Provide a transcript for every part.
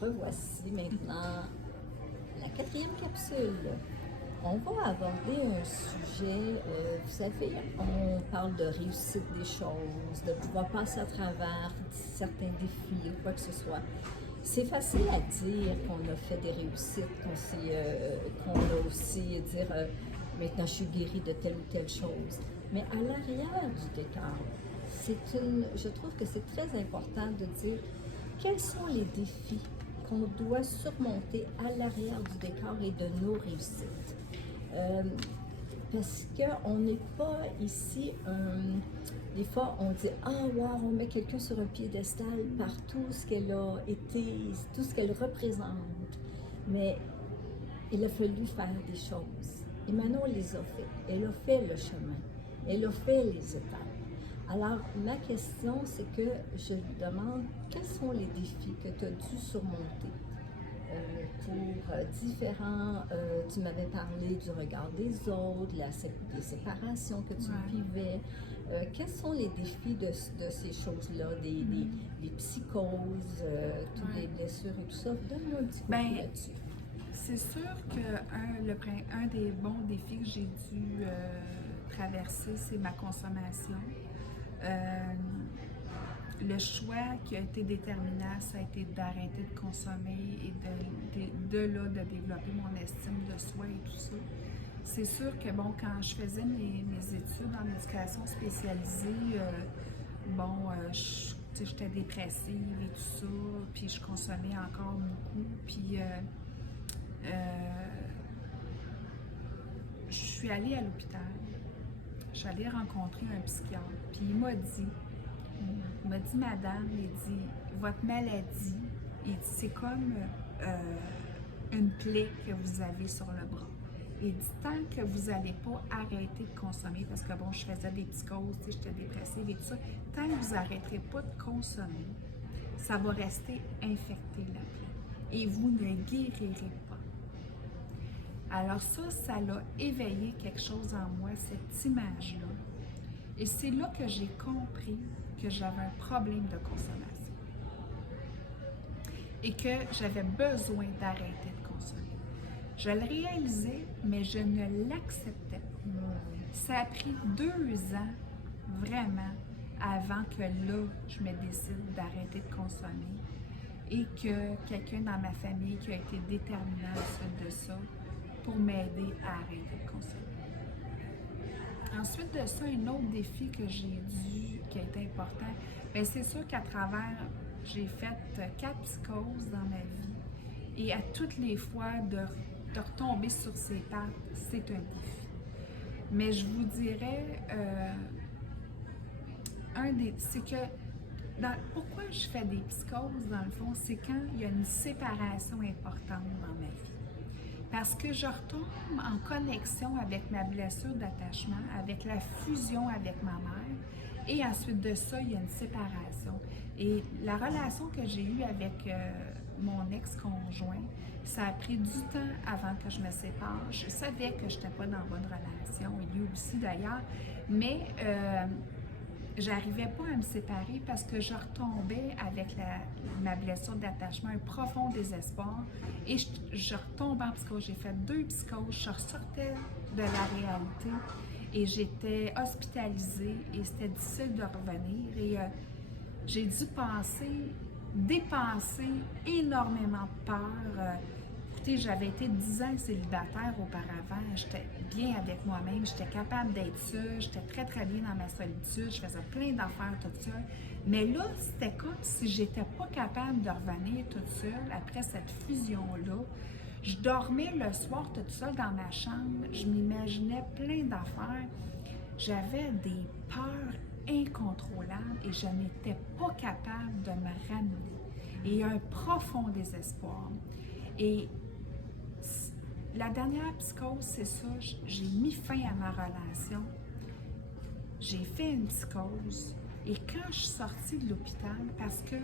revoici maintenant la quatrième capsule. On va aborder un sujet, vous savez, on parle de réussite des choses, de pouvoir passer à travers certains défis ou quoi que ce soit. C'est facile à dire qu'on a fait des réussites, qu'on a aussi dire maintenant je suis guérie de telle ou telle chose. Mais à l'arrière du décor, je trouve que c'est très important de dire quels sont les défis qu'on doit surmonter à l'arrière du décor et de nos réussites. Parce qu'on n'est pas ici, des fois on dit ah wow, on met quelqu'un sur un piédestal par tout ce qu'elle a été, tout ce qu'elle représente. Mais il a fallu faire des choses. Et Manon les a fait. Elle a fait le chemin. Elle a fait les étapes. Alors, ma question, c'est que je lui demande quels sont les défis que tu as dû surmonter pour différents. Tu m'avais parlé du regard des autres, des séparations que tu vivais. Quels sont les défis de ces choses-là, des psychoses, toutes les blessures et tout ça? Donne-moi un petit peu là-dessus. C'est sûr qu'un des bons défis que j'ai dû traverser, c'est ma consommation. Le choix qui a été déterminant, ça a été d'arrêter de consommer et de développer mon estime de soi et tout ça. C'est sûr que, bon, quand je faisais mes études en éducation spécialisée, j'étais dépressive et tout ça, puis je consommais encore beaucoup, puis je suis allée à l'hôpital, je suis allée rencontrer un psychiatre, puis il m'a dit, madame, il dit, votre maladie, il dit, c'est comme une plaie que vous avez sur le bras. Il dit, tant que vous n'allez pas arrêter de consommer, parce que bon, je faisais des psychoses, j'étais dépressive et tout ça, tant que vous n'arrêterez pas de consommer, ça va rester infecté la plaie et vous ne guérirez pas. Alors ça l'a éveillé quelque chose en moi, cette image-là. Et c'est là que j'ai compris que j'avais un problème de consommation et que j'avais besoin d'arrêter de consommer. Je le réalisais, mais je ne l'acceptais pas. Ça a pris 2 ans, vraiment, avant que là, je me décide d'arrêter de consommer et que quelqu'un dans ma famille qui a été déterminant ensuite de ça pour m'aider à arrêter de consommer. Ensuite de ça, un autre défi que qui a été important, bien, c'est sûr qu'à travers, j'ai fait 4 psychoses dans ma vie et à toutes les fois de retomber sur ses pattes, c'est un défi. Mais je vous dirais, c'est que pourquoi je fais des psychoses dans le fond, c'est quand il y a une séparation importante dans ma vie. Parce que je retombe en connexion avec ma blessure d'attachement, avec la fusion avec ma mère, et ensuite de ça, il y a une séparation. Et la relation que j'ai eue avec mon ex-conjoint, ça a pris du temps avant que je me sépare. Je savais que je n'étais pas dans une bonne relation, et lui aussi d'ailleurs, mais j'arrivais pas à me séparer parce que je retombais avec ma blessure d'attachement, un profond désespoir, et je retombais en psychose. J'ai fait 2 psychoses, je ressortais de la réalité et j'étais hospitalisée et c'était difficile de revenir et j'ai dû dépenser énormément de peur. Écoutez, j'avais été 10 ans célibataire auparavant, j'étais bien avec moi-même, j'étais capable d'être seule, j'étais très très bien dans ma solitude, je faisais plein d'affaires toute seule. Mais là, c'était comme si j'étais pas capable de revenir toute seule après cette fusion-là. Je dormais le soir toute seule dans ma chambre, je m'imaginais plein d'affaires. J'avais des peurs incontrôlables et je n'étais pas capable de me ramener. Et un profond désespoir. Et la dernière psychose, c'est ça, j'ai mis fin à ma relation. J'ai fait une psychose. Et quand je suis sortie de l'hôpital, parce que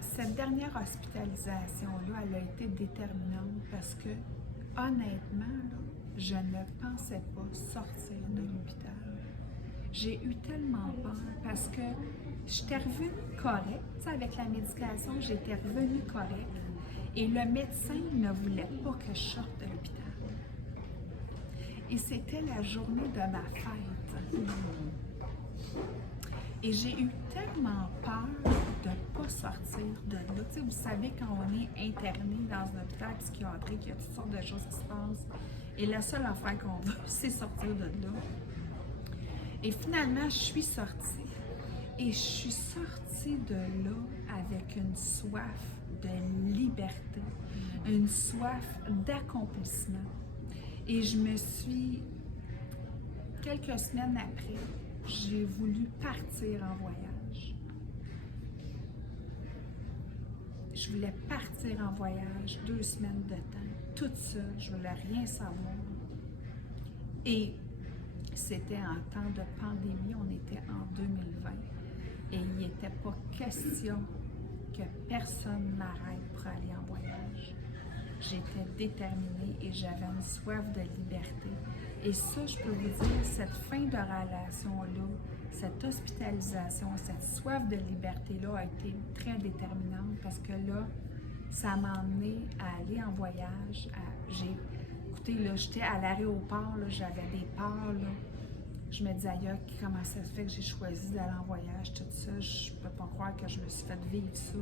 cette dernière hospitalisation-là, elle a été déterminante parce que, honnêtement, là, je ne pensais pas sortir de l'hôpital. J'ai eu tellement peur parce que j'étais revenue correcte. Tu sais, avec la médication, j'étais revenue correcte. Et le médecin ne voulait pas que je sorte de l'hôpital. Et c'était la journée de ma fête. Et j'ai eu tellement peur de ne pas sortir de là. Tu sais, vous savez, quand on est interné dans un hôpital psychiatrique, il y a toutes sortes de choses qui se passent. Et la seule affaire qu'on veut, c'est sortir de là. Et finalement, je suis sortie. Et je suis sortie de là avec une soif de liberté, une soif d'accomplissement. Et je me suis, quelques semaines après, j'ai voulu partir en voyage. Je voulais partir en voyage 2 semaines de temps, toute seule, je ne voulais rien savoir. Et c'était en temps de pandémie, on était en 2020. Et il n'était pas question que personne m'arrête pour aller en voyage. J'étais déterminée et j'avais une soif de liberté. Et ça, je peux vous dire, cette fin de relation-là, cette hospitalisation, cette soif de liberté-là a été très déterminante parce que là, ça m'a emmenée à aller en voyage. Écoutez, là, j'étais à l'aéroport, là, j'avais des peurs, là. Je me disais, aïe, comment ça se fait que j'ai choisi d'aller en voyage, tout ça, je peux pas croire que je me suis fait vivre ça.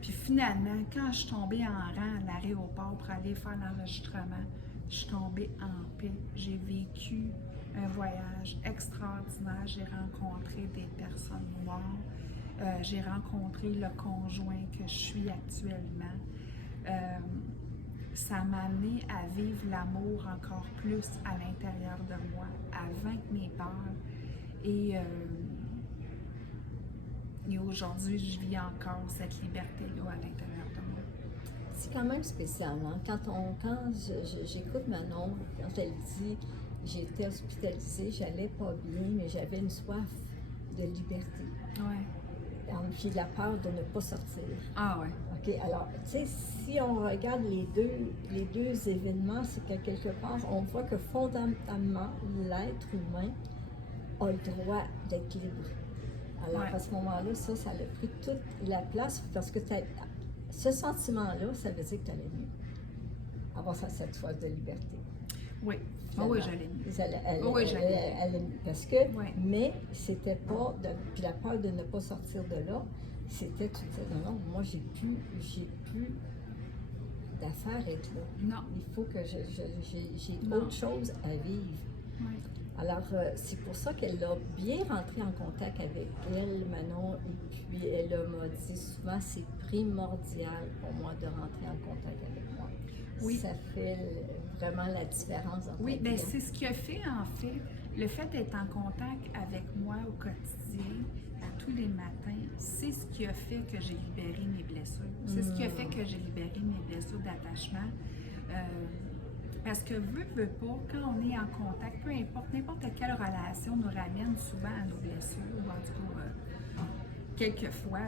Puis finalement, quand je suis tombée en rang à l'aéroport pour aller faire l'enregistrement, je suis tombée en paix. J'ai vécu un voyage extraordinaire. J'ai rencontré des personnes noires. J'ai rencontré le conjoint que je suis actuellement. Ça m'a amené à vivre l'amour encore plus à l'intérieur de moi, à vaincre mes peurs. Et aujourd'hui, je vis encore cette liberté-là à l'intérieur de moi. C'est quand même spécial, hein? Quand j'écoute Manon, quand elle dit j'ai été hospitalisée, j'allais pas bien, mais j'avais une soif de liberté. Ouais. Puis la peur de ne pas sortir. Ah ouais. OK, alors, tu sais, si on regarde les deux événements, c'est que quelque part, on voit que fondamentalement, l'être humain a le droit d'être libre. Alors, Ouais. à ce moment-là, ça a pris toute la place parce que ce sentiment-là, ça veut dire que tu allais mieux. Avoir cette soif de liberté. Oui. Oh oui, j'allais mieux. Oui, j'allais mieux. Parce que, Ouais. mais c'était pas, puis la peur de ne pas sortir de là, c'était, tu disais, non, moi j'ai plus d'affaires à être là. Non. Il faut que j'ai Non. autre chose à vivre. Oui. Alors, c'est pour ça qu'elle a bien rentré en contact avec elle, Manon, et puis elle m'a dit souvent, c'est primordial pour moi de rentrer en contact avec moi. Oui. Ça fait vraiment la différence. Oui, bien c'est ce qui a fait, en fait, le fait d'être en contact avec moi au quotidien, à tous les matins, c'est ce qui a fait que j'ai libéré mes blessures. C'est ce qui a fait que j'ai libéré mes blessures d'attachement. Parce que veut pas, quand on est en contact, peu importe, n'importe quelle relation nous ramène souvent à nos blessures, ou en tout cas, quelquefois,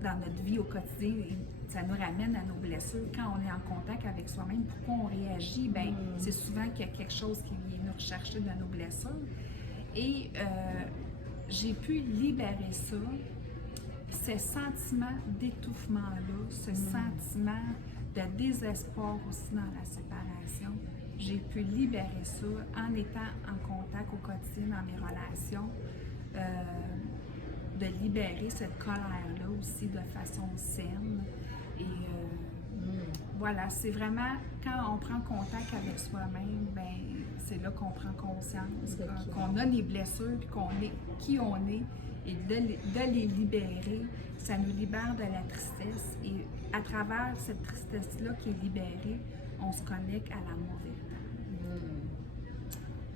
dans notre vie au quotidien, ça nous ramène à nos blessures. Quand on est en contact avec soi-même, pourquoi on réagit? Bien, c'est souvent qu'il y a quelque chose qui vient nous rechercher dans nos blessures. Et j'ai pu libérer ça, ce sentiment d'étouffement-là, ce sentiment de désespoir aussi dans la séparation. J'ai pu libérer ça en étant en contact au quotidien dans mes relations, de libérer cette colère-là aussi de façon saine. Et voilà, c'est vraiment quand on prend contact avec soi-même, ben c'est là qu'on prend conscience, qu'on a des blessures, puis qu'on est qui on est, et de les libérer, ça nous libère de la tristesse. Et à travers cette tristesse-là qui est libérée, on se connecte à l'amour véritable.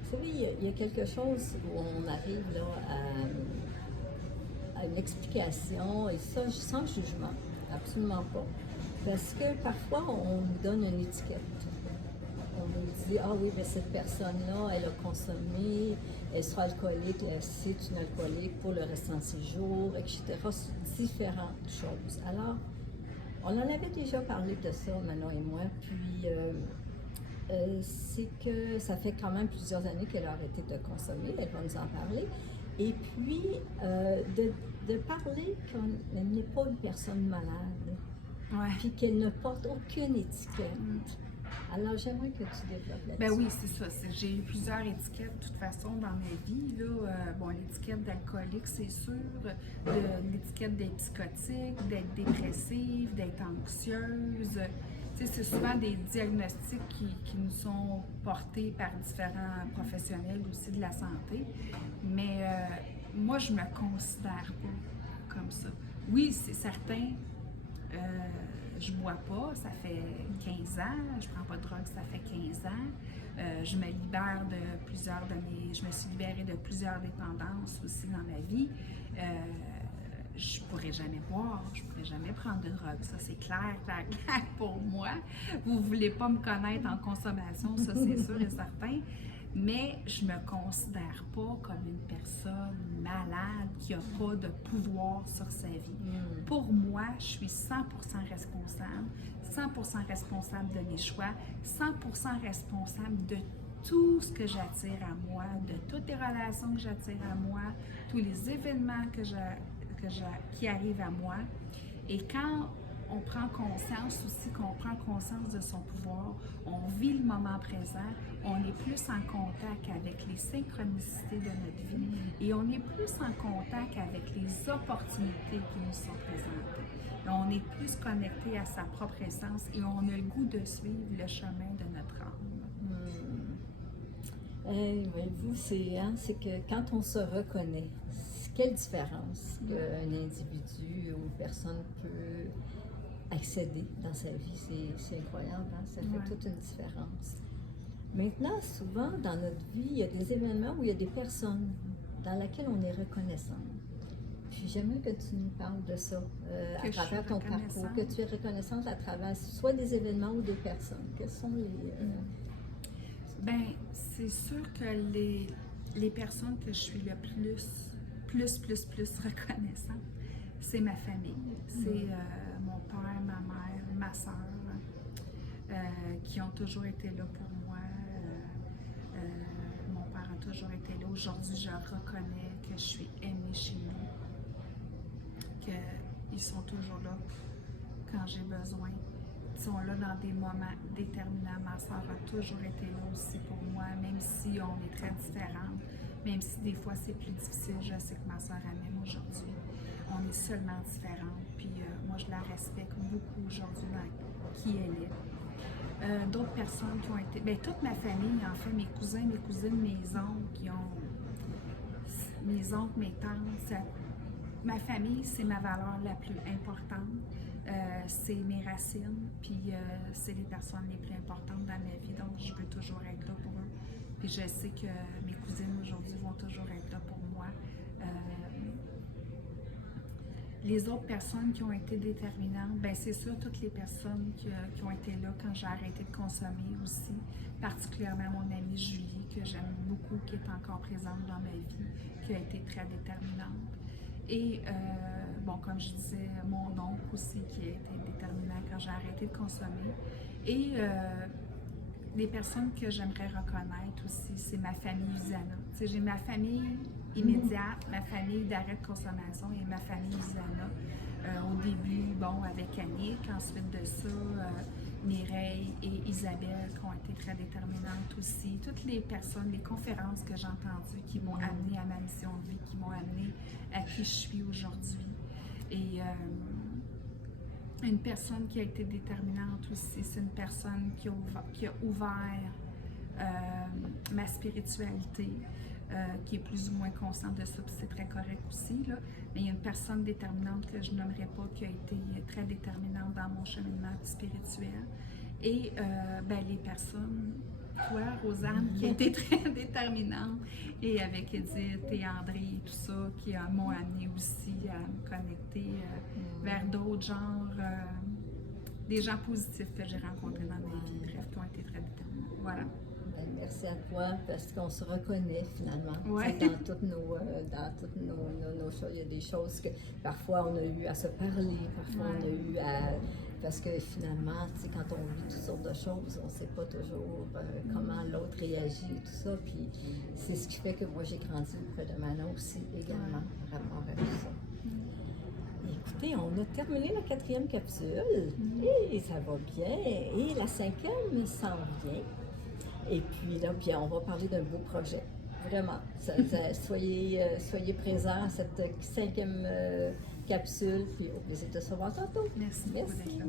Vous savez, il y a quelque chose où on arrive là à une explication, et ça sans jugement, absolument pas. Parce que parfois, on nous donne une étiquette. On nous dit, ah oui, mais cette personne-là, elle a consommé, elle sera alcoolique, c'est une alcoolique pour le restant de ses jours, etc. C'est différentes choses. Alors, on en avait déjà parlé de ça, Manon et moi, puis c'est que ça fait quand même plusieurs années qu'elle a arrêté de consommer, elle va nous en parler. Et puis, de parler qu'elle n'est pas une personne malade, Ouais. puis qu'elle ne porte aucune étiquette. Mm. Alors, j'aimerais que tu développes là-dessus. Ben oui, c'est ça. J'ai eu plusieurs étiquettes, de toute façon, dans ma vie. Là. Bon, l'étiquette d'alcoolique, c'est sûr. L'étiquette d'être psychotique, d'être dépressive, d'être anxieuse. Tu sais, c'est souvent des diagnostics qui nous sont portés par différents professionnels aussi de la santé. Mais moi, je me considère pas comme ça. Oui, c'est certain. Je bois pas, ça fait 15 ans. Je prends pas de drogue, ça fait 15 ans. Je me libère de plusieurs de mes... Je me suis libérée de plusieurs dépendances aussi dans ma vie. Je pourrais jamais boire, je pourrais jamais prendre de drogue. Ça, c'est clair, clair, clair pour moi. Vous voulez pas me connaître en consommation, ça, c'est sûr et certain. Mais je me considère pas comme une personne malade qui a pas de pouvoir sur sa vie. Pour moi, je suis 100% responsable, 100% responsable de mes choix, 100% responsable de tout ce que j'attire à moi, de toutes les relations que j'attire à moi, tous les événements qui arrivent à moi. Et quand on prend conscience aussi, qu'on prend conscience de son pouvoir, on vit le moment présent, on est plus en contact avec les synchronicités de notre vie et on est plus en contact avec les opportunités qui nous sont présentées. Et on est plus connecté à sa propre essence et on a le goût de suivre le chemin de notre âme. Voyez-vous, c'est que quand on se reconnaît, quelle différence qu'un individu ou une personne peut accéder dans sa vie. C'est incroyable, hein? Ça fait toute une différence. Maintenant, souvent, dans notre vie, il y a des événements où il y a des personnes dans lesquelles on est reconnaissant. Puis j'aimerais que tu nous parles de ça à travers ton parcours, que tu es reconnaissante à travers soit des événements ou des personnes. Quels sont les... Ben, c'est sûr que les personnes que je suis le plus reconnaissante, c'est ma famille. C'est mon père, ma mère, ma soeur, qui ont toujours été là pour moi. Mon père a toujours été là. Aujourd'hui, je reconnais que je suis aimée chez nous, qu'ils sont toujours là quand j'ai besoin. Ils sont là dans des moments déterminants. Ma soeur a toujours été là aussi pour moi, même si on est très différentes, même si des fois c'est plus difficile. Je sais que ma soeur m'aime aujourd'hui. On est seulement différentes, puis moi je la respecte beaucoup aujourd'hui dans qui elle est. D'autres personnes qui ont été, bien toute ma famille, en fait, mes cousins, mes cousines, mes oncles, mes tantes, ma famille, c'est ma valeur la plus importante. C'est mes racines, puis c'est les personnes les plus importantes dans ma vie, donc je veux toujours être là pour eux. Puis je sais que mes cousines aujourd'hui vont toujours être là pour moi. Les autres personnes qui ont été déterminantes, bien c'est sûr toutes les personnes qui ont été là quand j'ai arrêté de consommer aussi, particulièrement mon amie Julie, que j'aime beaucoup, qui est encore présente dans ma vie, qui a été très déterminante. Et, bon, comme je disais, mon oncle aussi, qui a été déterminant quand j'ai arrêté de consommer. Et les personnes que j'aimerais reconnaître aussi, c'est ma famille Usana. Tu sais, j'ai ma famille immédiate, ma famille d'arrêt de consommation et ma famille Usana. Au début, bon, avec Annick, ensuite de ça, Mireille et Isabelle qui ont été très déterminantes aussi. Toutes les personnes, les conférences que j'ai entendues qui m'ont amenée à ma mission de vie, qui m'ont amenée à qui je suis aujourd'hui. Et une personne qui a été déterminante aussi, c'est une personne qui a ouvert ma spiritualité, qui est plus ou moins consciente de ça, puis c'est très correct aussi, là. Mais il y a une personne déterminante que je nommerai pas, qui a été très déterminante dans mon cheminement spirituel. Et ben, les personnes, toi, Rosanne, qui a été très déterminante, et avec Edith et André et tout ça, qui m'ont amené aussi à me connecter vers d'autres genres, des gens positifs que j'ai rencontrés dans ma vie, bref, qui ont été très déterminants. Voilà. Ben, merci à toi parce qu'on se reconnaît finalement. Ouais. Tu sais, dans toutes nos choses. Il y a des choses que parfois on a eu à se parler, parfois on a eu à. Parce que finalement, tu sais, quand on vit toutes sortes de choses, on ne sait pas toujours comment l'autre réagit et tout ça. Puis c'est ce qui fait que moi j'ai grandi auprès de Manon aussi également, par rapport à tout ça. Écoutez, on a terminé la 4e capsule et ça va bien. Et la 5e s'en vient. Et puis là, bien, on va parler d'un beau projet. Vraiment. Soyez présents à cette 5e capsule. Puis au plaisir de se revoir tantôt. Merci beaucoup d'être là.